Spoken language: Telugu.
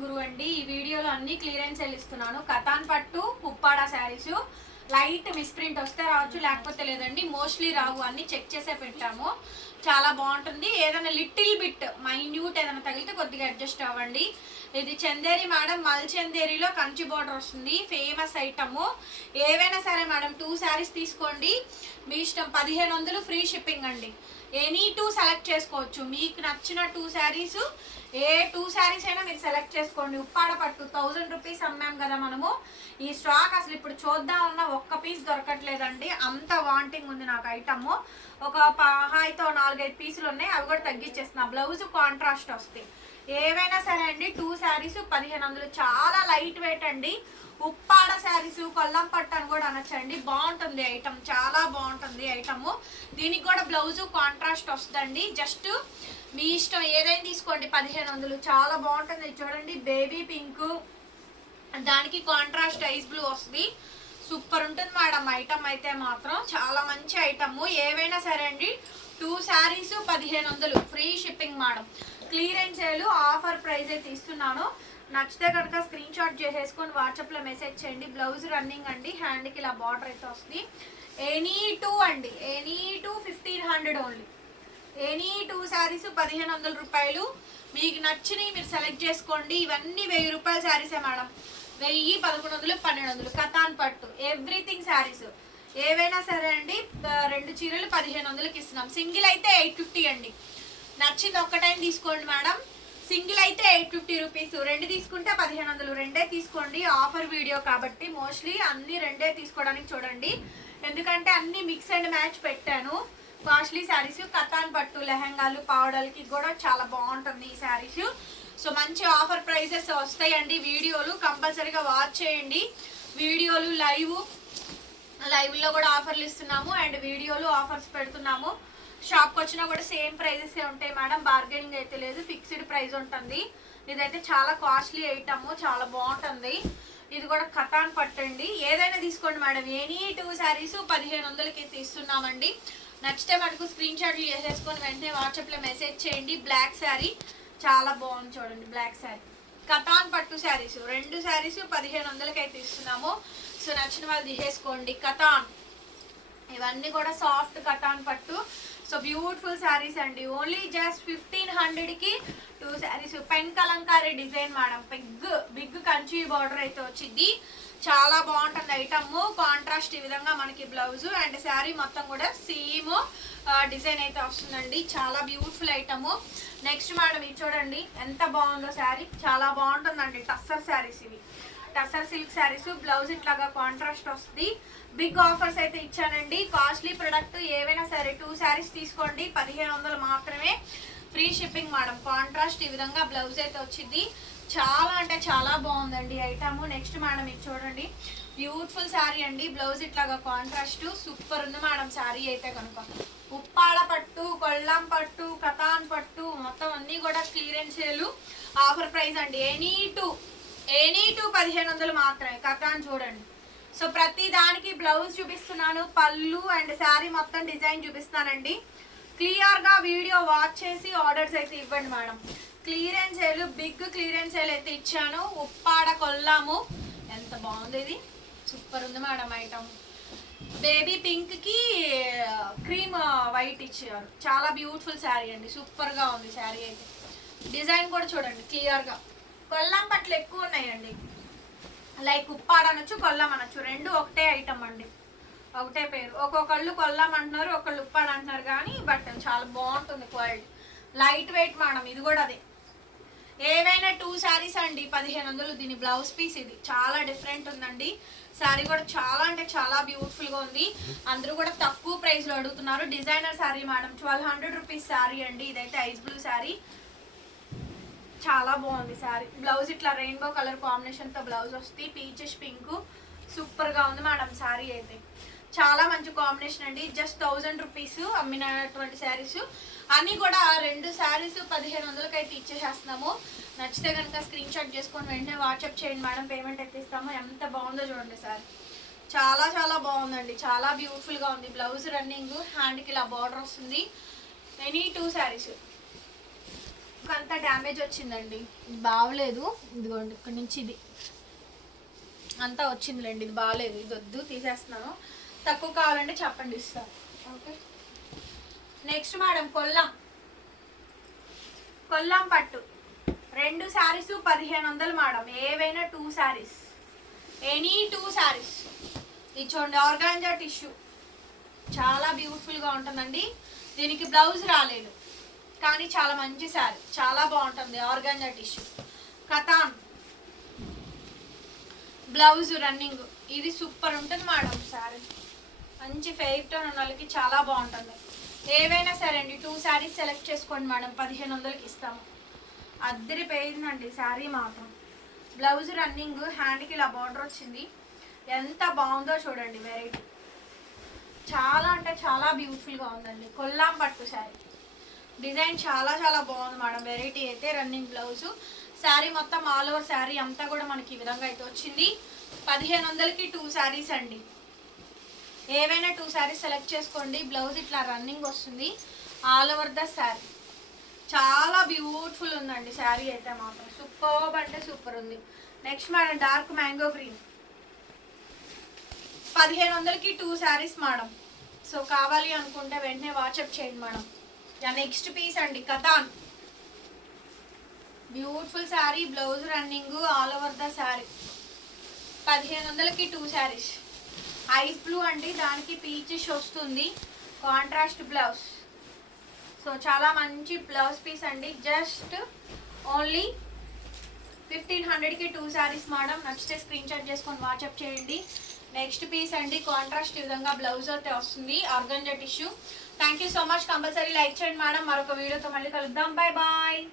గురు అండి. ఈ వీడియోలో అన్ని క్లియరెన్స్ ఇస్తున్నాను కథాన్ పట్టు ఉప్పాడ శారీస్. లైట్ మిస్ప్రింట్ వస్తే రావచ్చు లేకపోతే లేదండి. మోస్ట్లీ రావు అన్ని చెక్ చేసే పెట్టాము. చాలా బాగుంటుంది. ఏదైనా లిటిల్ బిట్ మైన్యూట్ ఏదైనా తగిలితే కొద్దిగా అడ్జస్ట్ అవ్వండి. ఇది చందేరి మేడం మల్ చందేరిలో కంచి బార్డర్ వస్తుంది. ఫేమస్ ఐటము ఏవైనా సరే మేడం టూ శారీస్ తీసుకోండి. మీ ఇష్టం పదిహేను వందలు ఫ్రీ షిప్పింగ్ అండి. ఎనీ టూ సెలెక్ట్ చేసుకోవచ్చు. మీకు నచ్చిన టూ శారీస్ ఏ టూ శారీస్ అయినా మీరు సెలెక్ట్ చేసుకోండి. ఉప్పాడ పట్టు థౌజండ్ రూపీస్ అమ్మాం కదా మనము. ఈ స్టాక్ అసలు ఇప్పుడు చూద్దాం ఉన్న ఒక్క పీస్ దొరకట్లేదండి. అంత వాంటింగ్ ఉంది నాకు ఐటమ్. ఒక పహాయితో నాలుగైదు పీసులు ఉన్నాయి. అవి కూడా తగ్గించేస్తున్నా బ్లౌజ్ కాంట్రాస్ట్ వస్తాయి. ఏవైనా సరే అండి టూ శారీస్ పదిహేను వందలు. చాలా లైట్ వెయిట్ అండి. ఉప్పాడ శారీస్ కొల్లం పట్టు అని కూడా అనొచ్చండి. బాగుంటుంది ఐటమ్. చాలా బాగుంటుంది. ఐటమ్ దీనికి కూడా బ్లౌజ్ కాంట్రాస్ట్ వస్తుందండి. జస్ట్ మీ ఇష్టం ఏదైనా తీసుకోండి. పదిహేను వందలు. చాలా బాగుంటుంది. చూడండి. బేబీ పింక్ దానికి కాంట్రాస్ట్ ఐస్ బ్లూ వస్తుంది. సూపర్ ఉంటుంది మేడం ఐటమ్ అయితే మాత్రం చాలా మంచి ఐటమ్ ఏవైనా సరే అండి టూ శారీస్ పదిహేను వందలు. Free shipping madam clearance sale offer price అయితే ఇస్తున్నాను నచ్చితే కనుక స్క్రీన్ షాట్ చేసేసుకొని వాట్సాప్లో మెసేజ్ చేయండి. బ్లౌజ్ రన్నింగ్ అండి. హ్యాండ్కి ఇలా బార్డర్ అయితే వస్తుంది. ఎనీ టూ అండి. Any two fifteen hundred only any two saris పదిహేను వందల రూపాయలు. మీకు నచ్చినవి మీరు సెలెక్ట్ చేసుకోండి. ఇవన్నీ వెయ్యి రూపాయల శారీసే మేడం? వెయ్యి పదకొండు వందలు పన్నెండు వందలు. కథాన్ పట్టు. ఎవ్రీథింగ్ శారీస్ ఏవైనా సరే అండి రెండు చీరలు పదిహేను వందలకి ఇస్తున్నాం. సింగిల్ అయితే ఎయిట్ ఫిఫ్టీ అండి. నచ్చింది ఒక్కటైనా తీసుకోండి మేడం. సింగిల్ అయితే ఎయిట్ ఫిఫ్టీ రూపీస్. రెండు తీసుకుంటే పదిహేను వందలు. రెండే తీసుకోండి. ఆఫర్ వీడియో కాబట్టి మోస్ట్లీ అన్ని రెండే తీసుకోవడానికి చూడండి. ఎందుకంటే అన్ని మిక్స్ అండ్ మ్యాచ్ పెట్టాను. కాస్ట్లీ శారీస్ కతాన్ పట్టు లెహంగాలు పావడలకి కూడా చాలా బాగుంటుంది ఈ శారీస్. సో మంచి ఆఫర్ ప్రైసెస్ వస్తాయండి వీడియోలు. కంపల్సరీగా వాచ్ చేయండి. వీడియోలు లైవ్ లైవ్లో కూడా ఆఫర్లు ఇస్తున్నాము. అండ్ వీడియోలు ఆఫర్స్ పెడుతున్నాము. షాప్కి వచ్చినా కూడా సేమ్ ప్రైజెస్ ఉంటాయి మేడం. బార్గెనింగ్ అయితే లేదు ఫిక్స్డ్ ప్రైస్ ఉంటుంది. ఇదైతే చాలా కాస్ట్లీ ఐటమ్ చాలా బాగుంటుంది. ఇది కూడా కథాన్ పట్టండి. ఏదైనా తీసుకోండి మేడం. ఎనీ టూ శారీస్ పదిహేను వందలకి తీస్తున్నామండి. నచ్చితే మనకు స్క్రీన్ షాట్లు చేసేసుకొని వెంటనే వాట్సాప్లో మెసేజ్ చేయండి. బ్లాక్ శారీ చాలా బాగుంది చూడండి బ్లాక్ శారీ. కథాన్ పట్టు శారీస్ రెండు శారీస్ పదిహేను వందలకి అయితే ఇస్తున్నాము సో నచ్చిన వాళ్ళు తీసేసుకోండి. కథాన్ ఇవన్నీ కూడా సాఫ్ట్ కథాన్ పట్టు. సో బ్యూటిఫుల్ శారీస్ అండి ఓన్లీ జస్ట్ ఫిఫ్టీన్ హండ్రెడ్కి two saris pen Kalamkari design madam big big Kanchi border అయితే వచ్చింది. చాలా బాగుంటుంది ఐటమ్ కాంట్రాస్ట్ ఈ విధంగా మనకి బ్లౌజ్ అండ్ శారీ మొత్తం కూడా సేమ్ డిజైన్ అయితే వస్తుందండి. చాలా బ్యూటిఫుల్ ఐటమ్ నెక్స్ట్ మేడం ఇది చూడండి. ఎంత బాగుందో శారీ చాలా బాగుంటుందండి. టస్సర్ శారీస్ ఇవి. టసర్ సిల్క్ శారీస్ బ్లౌజ్ ఇట్లాగా కాంట్రాస్ట్ వస్తుంది. బిగ్ ఆఫర్స్ అయితే ఇచ్చానండి. కాస్ట్లీ ప్రొడక్ట్ ఏవైనా సరే టూ శారీస్ తీసుకోండి. పదిహేను వందలు మాత్రమే ఫ్రీ షిప్పింగ్ మేడం కాంట్రాస్ట్ ఈ విధంగా బ్లౌజ్ అయితే వచ్చింది. చాలా అంటే చాలా బాగుందండి ఐటమ్ నెక్స్ట్ మేడం ఇది చూడండి. బ్యూటిఫుల్ శారీ అండి. బ్లౌజ్ ఇట్లాగా కాంట్రాస్ట్ సూపర్ ఉంది మేడం శారీ అయితే కనుక. ఉప్పాడ పట్టు కొల్లం పట్టు కథాన్ పట్టు మొత్తం అన్నీ కూడా క్లియరెన్స్ సేలు ఆఫర్ ప్రైస్ అండి. ఎనీ టూ ఎనీ టూ పదిహేను వందలు మాత్రమే. కథాన్ చూడండి. సో ప్రతి దానికి బ్లౌజ్ చూపిస్తున్నాను పళ్ళు అండ్ శారీ మొత్తం డిజైన్ చూపిస్తానండి క్లియర్గా వీడియో వాచ్ చేసి ఆర్డర్స్ అయితే ఇవ్వండి madam. Clearance sale big clearance sale అయితే ఇచ్చాను. ఉప్పాడ కొల్లాము. ఎంత బాగుంది ఇది. సూపర్ ఉంది మేడం ఐటమ్ బేబీ పింక్కి క్రీమ్ వైట్ ఇచ్చారు. చాలా బ్యూటిఫుల్ శారీ అండి. సూపర్గా ఉంది శారీ అయితే. డిజైన్ కూడా చూడండి క్లియర్గా కొల్లం పట్లు ఎక్కువ ఉన్నాయండి. లైక్ ఉప్పాడ అనొచ్చు కొల్లం అనొచ్చు. రెండు ఒకటే ఐటమ్ అండి. ఒకటే పేరు. ఒక్కొక్కళ్ళు కొల్లం అంటున్నారు ఒకళ్ళు ఉప్పాడ అంటున్నారు. కానీ బట్ చాలా బాగుంటుంది క్వాలిటీ. లైట్ వెయిట్ మేడం ఇది కూడా అదే. ఏవైనా టూ శారీస్ అండి పదిహేను వందలు. దీని బ్లౌజ్ పీస్ ఇది. చాలా డిఫరెంట్ ఉందండి. శారీ కూడా చాలా అంటే చాలా బ్యూటిఫుల్గా ఉంది. అందరూ కూడా తక్కువ ప్రైస్లో అడుగుతున్నారు. Designer sari madam twelve hundred rupees sari అండి. ఇదైతే ఐస్ బ్లూ శారీ. చాలా బాగుంది శారీ బ్లౌజ్ ఇట్లా రెయిన్బో కలర్ కాంబినేషన్తో బ్లౌజ్ వస్తుంది పీచెస్ పింక్. సూపర్గా ఉంది మేడం శారీ అయితే. చాలా మంచి కాంబినేషన్ అండి. జస్ట్ థౌజండ్ రూపీస్ అమ్మినటువంటి శారీస్ అన్నీ కూడా రెండు శారీస్ పదిహేను వందలకి అయితే ఇచ్చేసేస్తున్నాము. నచ్చితే కనుక స్క్రీన్ షాట్ చేసుకొని వెంటనే వాట్సాప్ చేయండి మేడం. పేమెంట్ అయితే ఇస్తాము. ఎంత బాగుందో చూడండి సారీ. చాలా చాలా బాగుందండి. చాలా బ్యూటిఫుల్గా ఉంది. బ్లౌజ్ రన్నింగ్ హ్యాండ్కి ఇలా బార్డర్ వస్తుంది. ఎనీ టూ శారీస్ అంతా డ్యామేజ్ వచ్చిందండి. ఇది బాగలేదు ఇదిగోండి ఇక్కడ నుంచి ఇది. అంతా వచ్చిందిలేండి ఇది బాగలేదు ఇది వద్దు తీసేస్తున్నాను. తక్కువ కావాలంటే చెప్పండి ఇస్తాను. Okay. Next madam Kollam. Kollam పట్టు. రెండు శారీస్ పదిహేను వందలు మేడం. ఏవైనా two saris. Any two saris. ఇది చూడండి ఆర్గాంజా టిష్యూ. చాలా బ్యూటిఫుల్గా ఉంటుందండి. దీనికి బ్లౌజ్ రాలేదు. కానీ చాలా మంచి శారీ. చాలా బాగుంటుంది. Organza tissue. Katan. Blouse running. ఇది సూపర్ ఉంటుంది మేడం శారీ. మంచి ఫెయిర్ టోన్ ఉన్న వాళ్ళకి చాలా బాగుంటుంది. ఏవైనా సరే అండి టూ శారీస్ సెలెక్ట్ చేసుకోండి మేడం. పదిహేను వందలకి ఇస్తాము. అద్దరి పోయిందండి శారీ మాత్రం. బ్లౌజ్ రన్నింగ్ హ్యాండ్కి ఇలా బార్డర్ వచ్చింది. ఎంత బాగుందో చూడండి వెరైటీ చాలా అంటే చాలా బ్యూటిఫుల్గా ఉందండి. కొల్లాం పట్టు శారీ. డిజైన్ చాలా చాలా బాగుంది మేడం. వెరైటీ అయితే రన్నింగ్ బ్లౌజ్ శారీ మొత్తం ఆల్ ఓవర్ శారీ అంతా కూడా మనకి ఈ విధంగా అయితే వచ్చింది. పదిహేను వందలకి టూ శారీస్ అండి. ఏవైనా టూ శారీస్ సెలెక్ట్ చేసుకోండి. బ్లౌజ్ ఇట్లా రన్నింగ్ వస్తుంది. ఆల్ ఓవర్ ద శారీ చాలా బ్యూటిఫుల్ ఉందండి శారీ అయితే మాత్రం. సూపర్ అంటే సూపర్ ఉంది. Next madam dark mango green పదిహేను వందలకి టూ శారీస్ మేడం. సో కావాలి అనుకుంటే వెంటనే వాట్సాప్ చేయండి మేడం. నెక్స్ట్ పీస్ అండి Katan beautiful sari blouse running all over the sari పదిహేను వందలకి టూ శారీస్ ఐస్ బ్లూ అండి దానికి పీచిష్ వస్తుంది. కాంట్రాస్ట్ బ్లౌజ్ సో చాలా మంచి బ్లౌజ్ పీస్ అండి. జస్ట్ ఓన్లీ ఫిఫ్టీన్ హండ్రెడ్కి టూ శారీస్ మేడం నచ్చితే స్క్రీన్ షాట్ చేసుకొని వాట్సాప్ చేయండి. నెక్స్ట్ పీస్ అండి కాంట్రాస్ట్ విధంగా బ్లౌజ్ అయితే వస్తుంది organza tissue thank you so much compulsory like చేయండి మేడం. మరొక వీడియోతో మళ్ళీ కలుద్దాం. Bye bye